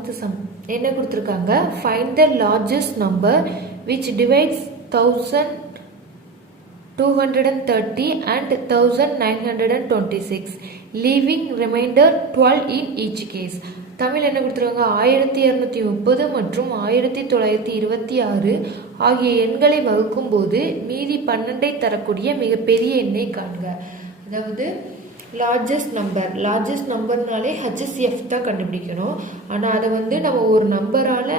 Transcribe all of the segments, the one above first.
7th sum என்ன கொடுத்திருக்காங்க find the largest number which divides 1230 and 1926 leaving remainder 12 in each case. Tamil என்ன கொடுத்துருவாங்க 1230 மற்றும் 1926 ஆகிய எண்களை வகுக்கும் போது மீதி 12ஐ தரக்கூடிய மிகப்பெரிய எண்ணை காண்க. அதாவது லார்ஜஸ்ட் நம்பர்னாலே HCF தான் கண்டுபிடிக்கணும். ஆனால் அதை நம்ம ஒரு நம்பரால்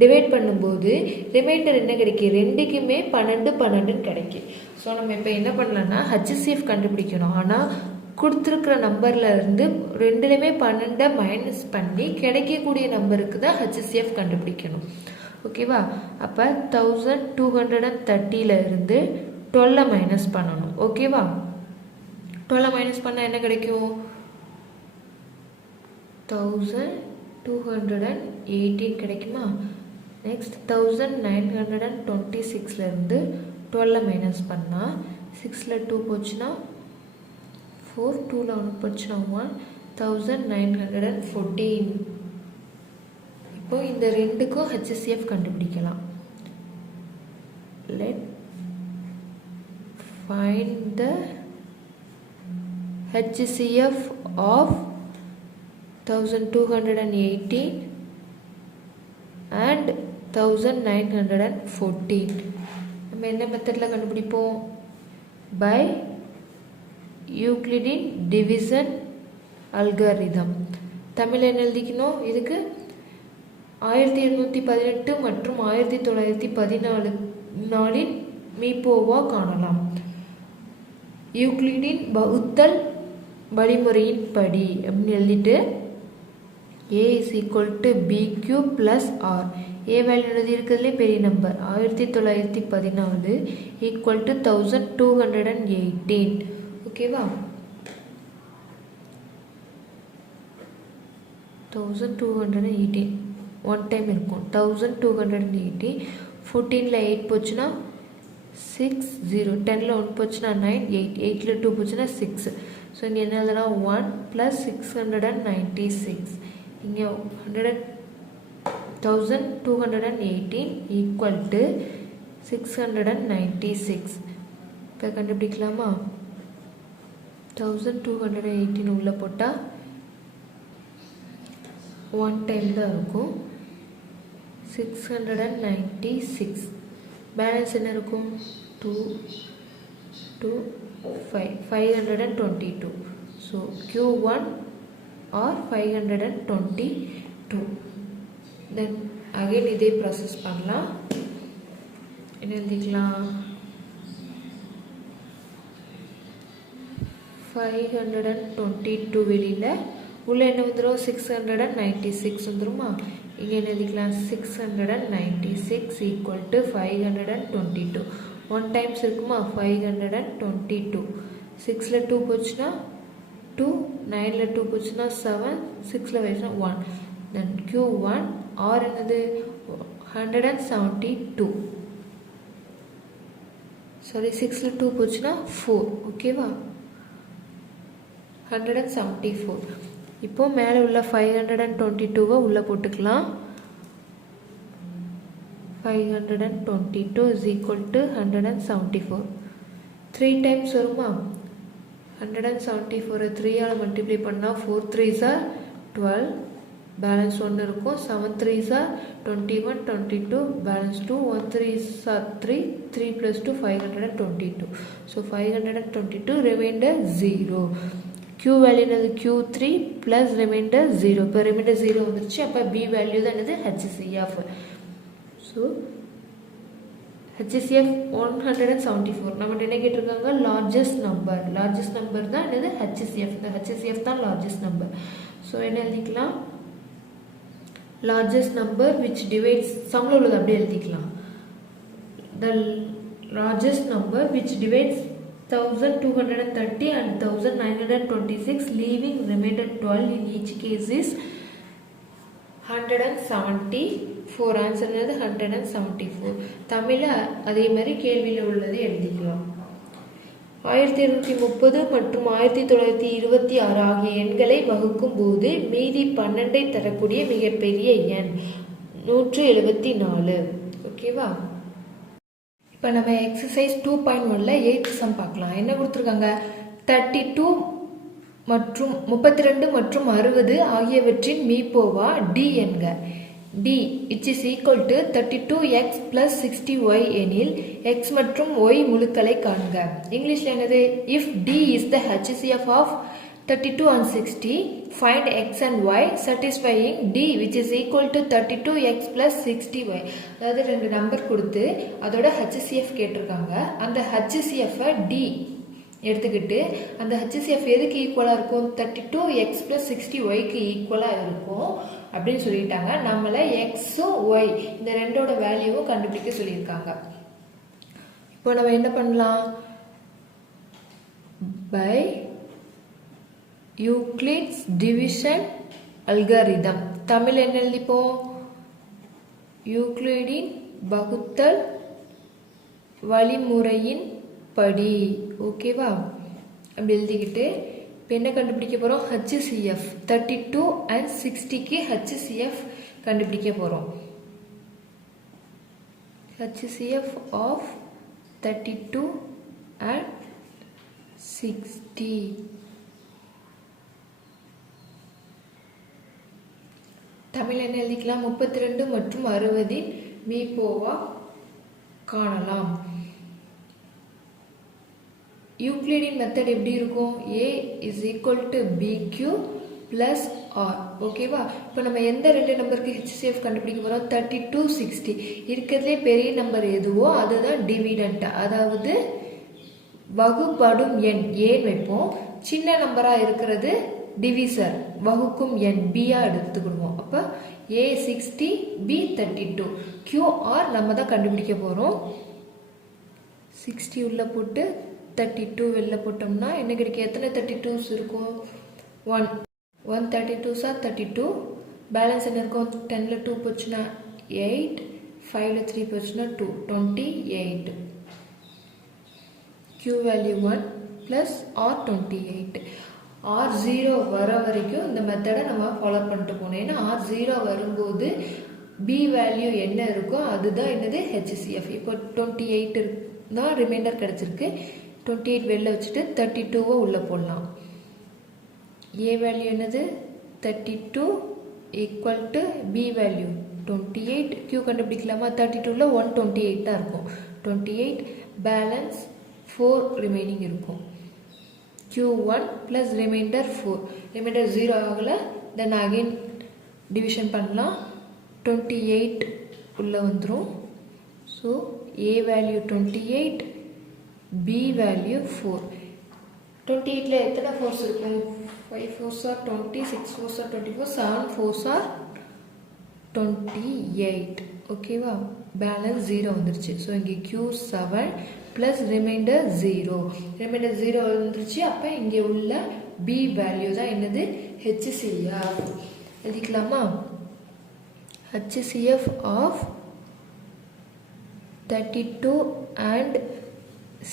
டிவைட் பண்ணும்போது ரிமைண்டர் என்ன கிடைக்கும், ரெண்டுக்குமே 12 கிடைக்கும். ஸோ நம்ம இப்போ என்ன பண்ணலாம்னா HCF கண்டுபிடிக்கணும். ஆனால் கொடுத்துருக்குற நம்பர்ல இருந்து ரெண்டுலையுமே 12 மைனஸ் பண்ணி கிடைக்கக்கூடிய நம்பருக்கு தான் HCF கண்டுபிடிக்கணும். ஓகேவா? அப்போ 1230 இருந்து 12 மைனஸ் பண்ணணும். ஓகேவா? 12 மைனஸ் பண்ணால் என்ன கிடைக்கும், 1218 கிடைக்குமா? நெக்ஸ்ட் 1926 இருந்து 12 மைனஸ் பண்ணால் 6ல் 2 போச்சுன்னா 4, 2ல் 1 போச்சுன்னா 1, 1914. இப்போ இந்த ரெண்டுக்கும் HCF கண்டுபிடிக்கலாம். Let find the HCF of 1218 and 1914. நம்ம என்ன மெத்தடில் கண்டுபிடிப்போம், பை யூக்ளிடின் டிவிஷன் அல்காரிதம். தமிழ் என்ன எழுதிக்கணும், இதுக்கு 1818 மற்றும் 1914 மீப்போவா காணலாம். யூக்ளிடின் வகுத்தல் வழிமுறையின் படி அப்படின்னு எழுதிட்டு A is equal to BQ plus R. A value எழுதியிருக்கிறதுலே பெரிய நம்பர் 1914 equal to 1218. ஓகேவா? 1218 ஒன் டைம் இருக்கும். 1280 14ல் 8 போச்சுன்னா 6, 0, 10ல் 1 போச்சுன்னா 9, 8, 8ல் 2 போச்சுன்னா 6. ஸோ இங்கே என்ன எழுதுனா 1 + 696. இங்கே 1218 ஈக்குவல் டு 696. இப்போ கண்டுபிடிக்கலாமா? 1218 உள்ளே போட்டால் ஒன் டைம் தான் இருக்கும். 696 பேலன்ஸ் என்ன இருக்கும், 2, 2, 5, 522. So Q1 or 522. Then again இதே ப்ராசஸ் பண்ணலாம். என்ன எழுதிக்கலாம், 522 வெளியில் உள்ள என்ன வந்துடும், 696 வந்துடுமா? இங்கே என்ன எழுதிக்கலாம், 696 ஈக்குவல் டு 522. ஒன் டைம்ஸ் இருக்குமா, 522. 6ல் 2 போச்சுன்னா 2, 9ல் 2 போச்சுன்னா 7, 6ல் போச்சுன்னா 1. தென் Q1 R என்னது 172. சாரி, 6ல் 2 போச்சுன்னா 4. ஓகேவா? 174. இப்போ மேலே உள்ள 522 உள்ளே போட்டுக்கலாம். 522 is equal to 174. 3 டைம்ஸ் வருமா? 174 3ஆல் மல்டிப்ளை பண்ணால் 4 3s are 12, பேலன்ஸ் 1 இருக்கும். 7 3s are 21, 22, balance 2, 1 3s are 3, 3 + 2 522. So 522 remainder 0. Q value என்னது, Q3 ப்ளஸ் ரிமைண்டர் 0. இப்போ ரிமைண்டர் 0 வந்துருச்சு. அப்போ B வேல்யூ தான் என்னது, HCF. So HCF 174. நம்ம என்ன கேட்டிருக்காங்க, லார்ஜஸ்ட் நம்பர் தான் என்னது HCF. இந்த HCF தான் லார்ஜஸ்ட் நம்பர். ஸோ என்ன எழுதிக்கலாம், லார்ஜஸ்ட் நம்பர் விச் டிவைட்ஸ், சம்மில் உள்ளது அப்படியே எழுதிக்கலாம். The largest number which divides 1230 and 1926 leaving remainder 12 in each case is 174. Answer என்னது 174. தமிழில் அதே மாதிரி கேள்வியில் உள்ளது எழுதிக்கலாம். 1230 மற்றும் 1926 ஆகிய எண்களை வகுக்கும் போது மீதி 12ஐ தரக்கூடிய மிகப்பெரிய எண் 174. ஓகேவா? இப்போ நம்ம எக்ஸசைஸ் 2.1ல் 8th சம் பார்க்கலாம். என்ன கொடுத்துருக்காங்க? 32 மற்றும் 32 மற்றும் 60 ஆகியவற்றின் மீப்போவா டி என்க. d which is equal to 32x plus 60y எனில் x மற்றும் y முழுக்களை காண்க. இங்கிலீஷ்ல என்னது? if d is the HCF of 32 and 60, find x and y satisfying d which is equal to 32x plus 60y. அதாவது ரெண்டு number கொடுத்து அதோட HCF கேட்டிருக்காங்க. அந்த HCF d எடுத்துக்கிட்டு அந்த HCF எதுக்கு ஈக்குவலாக இருக்கும்? 32x plus 60yக்கு ஈக்குவலாக இருக்கும் அப்படின்னு சொல்லிட்டாங்க. நம்மளை எக்ஸும் ஒய் இந்த ரெண்டோட வேல்யூவும் கண்டுபிடிக்க சொல்லியிருக்காங்க. இப்போ நம்ம என்ன பண்ணலாம்? By Euclid's division algorithm. Tamil என்ன எழுதிப்போம்? யூக்ளிடின் வகுத்தல் வழிமுறையின் படி. ஓகேவா? அப்படி எழுதிக்கிட்டு இப்போ என்ன கண்டுபிடிக்க போகிறோம்? HCF 32 and 60க்கு HCF கண்டுபிடிக்க போகிறோம். HCF of 32 and 60. தமிழ் என்ன எழுதிக்கலாம்? 32 மற்றும் 60 மீப்போவா காணலாம். யூக்ளிடின் மெத்தட் எப்படி இருக்கும்? a is equal to bq plus r. ஓகேவா? இப்போ நம்ம எந்த ரெண்டு நம்பருக்கு HCF கண்டுபிடிக்க போகிறோம்? 32 60. இருக்கிறதுலே பெரிய நம்பர் எதுவோ அதுதான் டிவிடெண்ட், அதாவது வகுப்படும் எண் ஏன்னு வைப்போம். சின்ன நம்பராக இருக்கிறது டிவிசர் வகுக்கும் எண் பியா எடுத்துக்கிடுவோம். அப்போ a 60 b 32 qr நம்ம தான் கண்டுபிடிக்க போகிறோம். 60 உள்ள போட்டு 32 வெளில போட்டோம்னா என்ன கிடைக்கும்? எத்தனை 32s இருக்கும்? 1 32s are 32. பேலன்ஸ் என்ன இருக்கும்? 10ல் 2 போச்சுன்னா 8, 5ல் 3 போச்சுன்னா 2, 28. q value 1 plus r 28. r 0 வர வரைக்கும் இந்த மெத்தடை நம்ம ஃபாலோ பண்ணிட்டு போனோம். ஏன்னா r 0 வரும்போது b வேல்யூ என்ன இருக்கோ அதுதான் என்னது? HCF. இப்போ 28 தான் ரிமைண்டர் கிடச்சிருக்கு. 28 வெளில வச்சுட்டு 32 உள்ளே போடலாம். a வேல்யூ என்னது? 32 equal to b value 28. q கண்டுபிடிக்கலாமா? 32ல் 128 தான் இருக்கும். 28 பேலன்ஸ் 4 ரிமைனிங் இருக்கும். q1 plus reminder 4. ரிமைண்டர் 0 ஆகலை. தென் அகெயின் டிவிஷன் பண்ணலாம். 28 உள்ளே வந்துடும். So a value 28, b value 4. 28ல் எத்தனை ஃபோர்ஸ் இருக்கும்? 5 4s are 20, 6 4s are 24, 7 4s are 28. ஓகேவா? பேலன்ஸ் 0 வந்துருச்சு. ஸோ இங்கே q7 ப்ளஸ் ரிமைண்டர் 0. ரிமைண்டர் 0 வந்துருச்சு. அப்போ இங்கே உள்ள b வேல்யூ தான் என்னது? HCF. எழுதிக்கலாமா? HCF of 32 and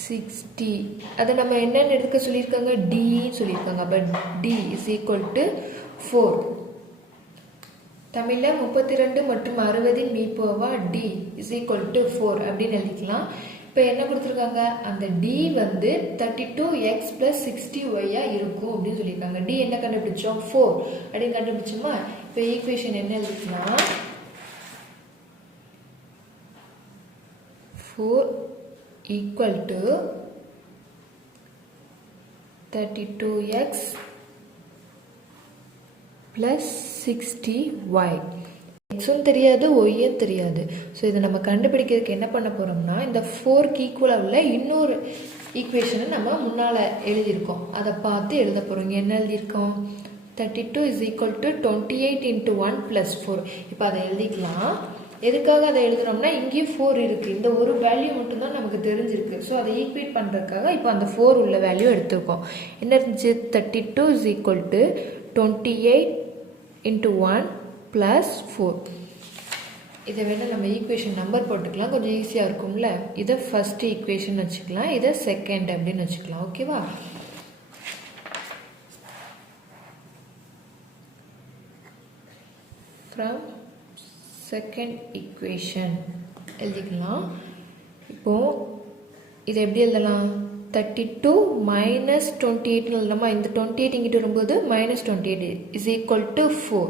60. அதை நம்ம என்னென்னு எடுக்க சொல்லியிருக்காங்க? டின்னு சொல்லியிருக்காங்க. அப்போ d is equal to 4. தமிழில் 32 மற்றும் 60 மீப்போவா d is equal to 4 அப்படின்னு எழுதிக்கலாம். இப்போ என்ன கொடுத்துருக்காங்க? அந்த d வந்து 32x plus 60y இருக்கும் அப்படின்னு சொல்லியிருக்காங்க. d என்ன கண்டுபிடிச்சோம்? 4 அப்படின்னு கண்டுபிடிச்சோமா? இப்போ ஈக்குவேஷன் என்ன எழுதிக்கலாம்? 4 equal to 32x plus 60y. எக்ஸும் தெரியாது, ஒய்யும் தெரியாது. ஸோ இதை நம்ம கண்டுபிடிக்கிறதுக்கு என்ன பண்ண போகிறோம்னா, இந்த 4க்கு ஈக்குவலாக உள்ள இன்னொரு ஈக்குவேஷனை நம்ம முன்னால் எழுதியிருக்கோம். அதை பார்த்து எழுத போகிறோம். இங்கே என்ன எழுதியிருக்கோம்? 32 is equal to 28 into 1 plus 4. இப்போ அதை எழுதிக்கலாம். எதுக்காக அதை எழுதுறோம்னா, இங்கேயும் 4 இருக்குது. இந்த ஒரு வேல்யூ மட்டும்தான் நமக்கு தெரிஞ்சிருக்கு. ஸோ அதை ஈக்குவேட் பண்ணுறதுக்காக இப்போ அந்த 4 உள்ள வேல்யூ எடுத்துருக்கோம். என்ன இருந்துச்சு? 32 is equal to 28 into 1 plus 4. இதை வேணால் நம்ம ஈக்குவேஷன் நம்பர் போட்டுக்கலாம், கொஞ்சம் ஈஸியாக இருக்கும்ல. இதை ஃபஸ்ட்டு ஈக்குவேஷன் வச்சுக்கலாம், இதை செகண்ட் அப்படின்னு வச்சுக்கலாம். ஓகேவா? ஃப்ரம் செகண்ட் ஈக்குவேஷன் எழுதிக்கலாம். இப்போது இதை எப்படி எழுதலாம்? 32 minus 28 எழுதலாமா? இந்த 28 இங்கிட்டு வரும்போது -28 is equal to 4.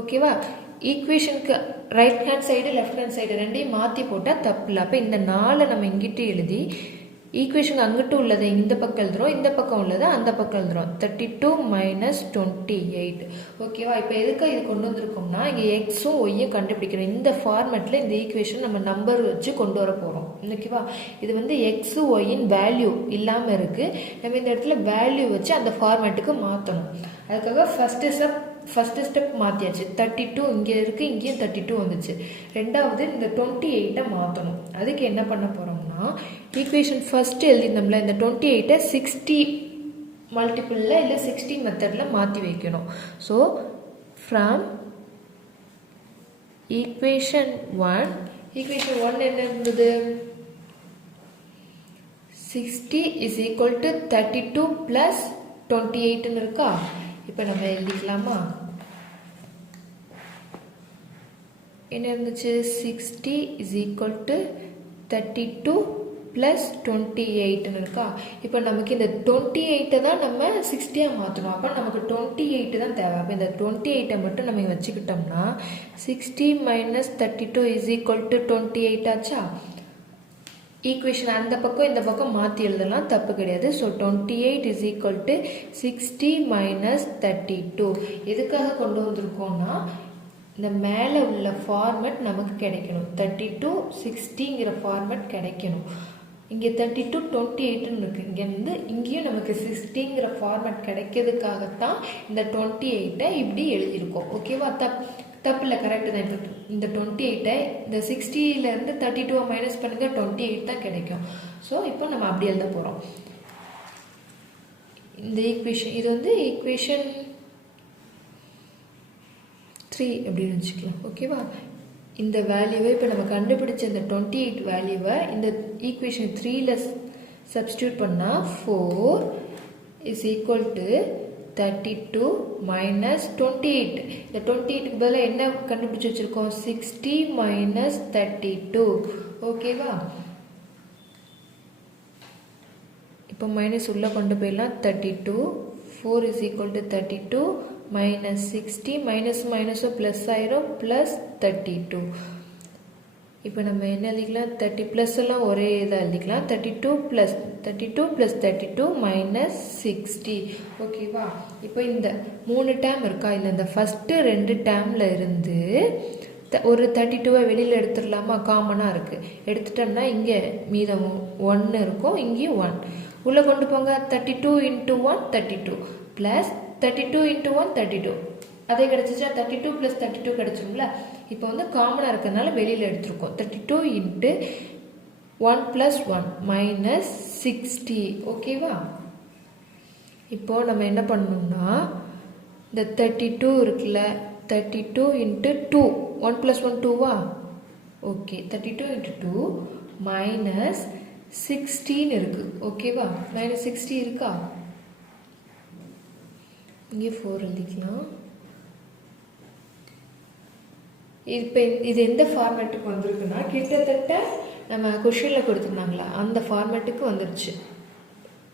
ஓகேவா? ஈக்குவேஷனுக்கு right hand side left hand side ரெண்டையும் மாற்றி போட்டால் தப்பு இல்லை. அப்போ இந்த 4 நம்ம இங்கிட்டு எழுதி ஈக்குவேஷன் அங்கிட்டு உள்ளதை இந்த பக்கம் எழுதுறோம், இந்த பக்கம் உள்ளதை அந்த பக்கம் எழுதுறோம். 32 minus 28. ஓகேவா? இப்போ எதுக்காக இது கொண்டு வந்திருக்கோம்னா, இங்கே எக்ஸும் ஒய்யும் கண்டுபிடிக்கிறோம். இந்த ஃபார்மேட்டில் இந்த ஈக்குவேஷன் நம்ம நம்பர் வச்சு கொண்டு வர போகிறோம். ஓகேவா? இது வந்து எக்ஸு ஒய்யின் வேல்யூ இல்லாமல் இருக்குது. நம்ம இந்த இடத்துல வேல்யூ வச்சு அந்த ஃபார்மேட்டுக்கு மாற்றணும். அதுக்காக ஃபஸ்ட்டு ஸ்டெப் மாற்றியாச்சு. 32 இங்கே இருக்குது, இங்கேயும் 32 வந்துச்சு. ரெண்டாவது இந்த 28 மாற்றணும். அதுக்கு என்ன பண்ண போகிறோம்னா, ஈக்குவேஷன் ஃபஸ்ட்டு எழுதினோம்ல, இந்த 28 60 மல்டிபிளில் இல்லை 60 மெத்தடில் மாற்றி வைக்கணும். ஸோ ஃப்ரம் ஈக்குவேஷன் 1 என்ன இருந்தது? 60 is equal to 32 plus 28 இருக்கா? இப்போ நம்ம எழுதிக்கலாமா? என்ன இருந்துச்சு? 60 is equal to 32 plus 28 இருக்கா? இப்போ நமக்கு இந்த 28 தான் நம்ம 60 மாற்றணும். அப்போ நமக்கு 28 தான் தேவை. அப்போ இந்த 28 மட்டும் நம்ம வச்சுக்கிட்டோம்னா 60 minus 32 is equal to 28 ஆச்சா? ஈக்குவேஷன் அந்த பக்கம் இந்த பக்கம் மாற்றி எழுதலாம், தப்பு கிடையாது. So 28 is equal to 60 minus 32. எதுக்காக கொண்டு வந்திருக்கோம்னா, இந்த மேலே உள்ள ஃபார்மேட் நமக்கு கிடைக்கணும். 32 60ங்கிற ஃபார்மேட் கிடைக்கணும். இங்கே 32 28ன்னு இருக்குது. இங்கேருந்து இங்கேயும் நமக்கு 60ங்கிற ஃபார்மேட் கிடைக்கிறதுக்காகத்தான் இந்த 28 இப்படி எழுதியிருக்கோம். ஓகேவா? தப்பு இல்லை, கரெக்டு தான். இப்போ இந்த 28 இந்த 60லேருந்து 32 மைனஸ் பண்ணுங்க, 28 தான் கிடைக்கும். ஸோ இப்போ நம்ம அப்படி எழுத போகிறோம். இந்த ஈக்குவேஷன் இது வந்து ஈக்குவேஷன் 3 அப்படின்னு வச்சுக்கலாம். ஓகேவா? இந்த வேல்யூவை இப்போ நம்ம கண்டுபிடிச்ச இந்த 28 வேல்யூவை இந்த ஈக்குவேஷன் 3ல சப்ஸ்டியூட் பண்ணால் 4 is equal to 32 minus 28. இந்த 28க்கு பதிலாக என்ன கண்டுபிடிச்சி வச்சுருக்கோம்? 60 minus 32. ஓகேவா? இப்போ மைனஸ் உள்ளே கொண்டு போயிடலாம். 32 4 is equal to 32 minus 60 மைனஸும் ப்ளஸ் ஆயிரும் ப்ளஸ் 32. இப்போ நம்ம என்ன எழுதிக்கலாம்? 30 ப்ளஸ் எல்லாம் ஒரே இதாக எழுதிக்கலாம். 32 + 32 மைனஸ் 60. ஓகேவா? இப்போ இந்த 3 டேர்ம் இருக்கா? இல்லை இந்த ஃபஸ்ட்டு 2 டேர்மில் இருந்து ஒரு 32வை வெளியில் எடுத்துடலாமா? காமனாக இருக்குது. எடுத்துட்டோம்னா இங்கே மீதம் 1 இருக்கும், இங்கேயும் 1 உள்ளே கொண்டு போங்க. 32 × 1 32 ப்ளஸ் 32 × 1 32. அதே கிடச்சிச்சா? 32 + 32 கிடச்சிருங்கள. இப்போ வந்து காமனாக இருக்கிறதுனால வெளியில் எடுத்துருக்கோம். 32 × 1 + 1 மைனஸ் 60. ஓகேவா? இப்போது நம்ம என்ன பண்ணணும்னா, இந்த 32 இருக்குல்ல, 32 × 2 1 + 1 2வா? ஓகே. 32 × 2 மைனஸ் 16 இருக்குது. ஓகேவா? மைனஸ் 60 இருக்கா? இங்கே 4 எழுதிக்கலாம். இப்போ இது எந்த ஃபார்மேட்டுக்கு வந்திருக்குன்னா, கிட்டத்தட்ட நம்ம கொஷினில் கொடுத்துருந்தாங்களா அந்த ஃபார்மேட்டுக்கு வந்துருச்சு.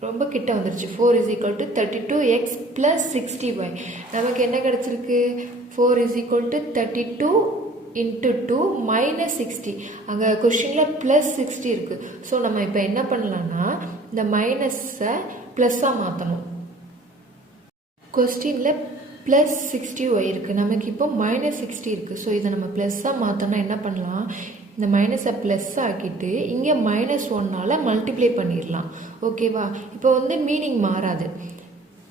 ரொம்ப கிட்ட வந்துருச்சு. 4 is equal to 32x plus 60y. நமக்கு என்ன கிடச்சிருக்கு? 4 is equal to 32 × 2 minus 60. அங்கே கொஷினில் ப்ளஸ் 60 இருக்குது. ஸோ நம்ம இப்போ என்ன பண்ணலான்னா, இந்த மைனஸை ப்ளஸ்ஸாக மாற்றணும். கொஸ்டினில் ப்ளஸ் 60y இருக்குது, நமக்கு இப்போ மைனஸ் 60 இருக்குது. ஸோ இதை நம்ம ப்ளஸ்ஸாக மாற்றோன்னா என்ன பண்ணலாம்? இந்த மைனஸை ப்ளஸ் ஆக்கிட்டு இங்கே -1 மல்டிப்ளை பண்ணிடலாம். ஓகேவா? இப்போ வந்து மீனிங் மாறாது.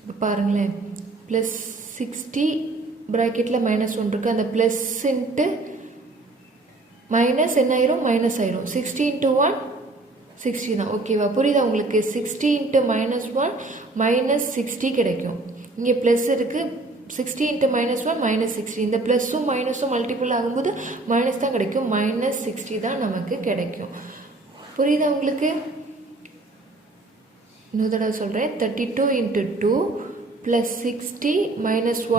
இப்போ பாருங்களேன், ப்ளஸ் 60 ப்ராக்கெட்டில் -1 இருக்குது. அந்த ப்ளஸ் இன்ட்டு மைனஸ் என்ன ஆயிரும்? மைனஸ் ஆயிரும். 60 × 1 60 தான். ஓகேவா? புரியுதா உங்களுக்கு? 60 × -1 -60 கிடைக்கும். இங்கே ப்ளஸ் இருக்குது, 60 into -1 -60. இந்த ப்ளஸும் மைனஸும் மல்டிபிள் ஆகும்போது மைனஸ் தான் கிடைக்கும். -60 தான் நமக்கு கிடைக்கும். புரியுதா உங்களுக்கு? இன்னொரு தடவை சொல்கிறேன். 32 into 2 + 60 -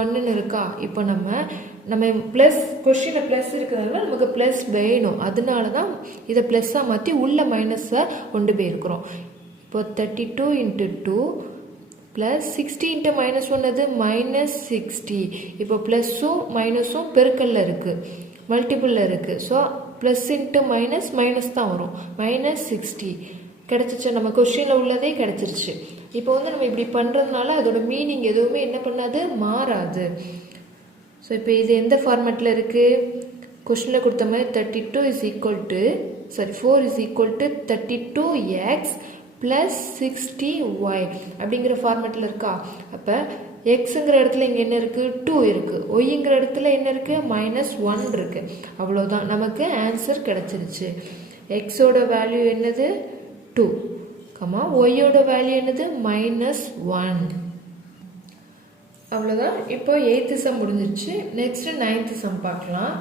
1 இருக்கா? இப்போ நம்ம ப்ளஸ் கொஷினில் ப்ளஸ் இருக்கிறதுனால நமக்கு ப்ளஸ் வேணும். அதனால தான் இதை ப்ளஸ்ஸாக மாற்றி உள்ள மைனஸை கொண்டு போயிருக்கிறோம். இப்போ 32 into 2 + 60 into -1 அது -60. இப்போ ப்ளஸ்ஸும் மைனஸும் பெருக்கல்ல இருக்குது, மல்டிபிளில் இருக்குது. ஸோ ப்ளஸ் இன்ட்டு மைனஸ் தான் வரும். -60 கிடச்சிச்சு. நம்ம கொஷினில் உள்ளதே கிடச்சிருச்சு. இப்போ நம்ம இப்படி பண்ணுறதுனால அதோட மீனிங் எதுவுமே என்ன பண்ணாது, மாறாது. ஸோ இப்போ இது எந்த ஃபார்மேட்டில் இருக்குது? கொஷினில் கொடுத்த மாதிரி 4 = 32x + 60y அப்படிங்கிற ஃபார்மேட்டில் இருக்கா? அப்போ எக்ஸுங்கிற இடத்துல இங்கே என்ன இருக்குது? 2 இருக்குது. ஒய்ங்கிற இடத்துல என்ன இருக்குது? -1 இருக்குது. அவ்வளோதான், நமக்கு ஆன்சர் கிடச்சிருச்சு. எக்ஸோட வேல்யூ என்னது? 2, ஒய்யோட வேல்யூ என்னது? -1. அவ்வளோதான். இப்போ 8th சம் முடிஞ்சிருச்சு. நெக்ஸ்ட் 9th சம் பார்க்கலாம்.